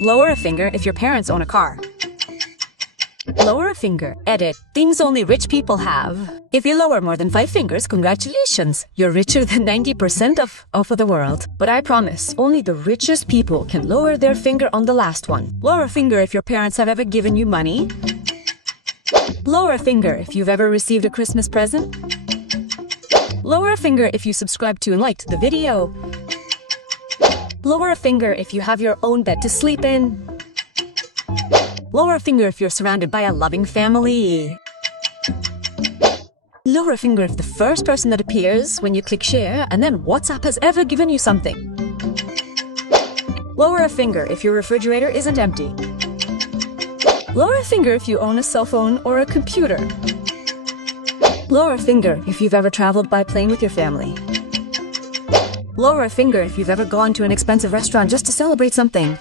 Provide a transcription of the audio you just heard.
Lower a finger if your parents own a car. Lower a finger. Edit. Things only rich people have. If you lower more than 5 fingers, congratulations. You're richer than 90% of the world. But I promise, only the richest people can lower their finger on the last one. Lower a finger if your parents have ever given you money. Lower a finger if you've ever received a Christmas present. Lower a finger if you subscribed to and liked the video. Lower a finger if you have your own bed to sleep in. Lower a finger if you're surrounded by a loving family. Lower a finger if the first person that appears when you click share and then WhatsApp has ever given you something. Lower a finger if your refrigerator isn't empty. Lower a finger if you own a cell phone or a computer. Lower a finger if you've ever traveled by plane with your family. Lower a finger if you've ever gone to an expensive restaurant just to celebrate something.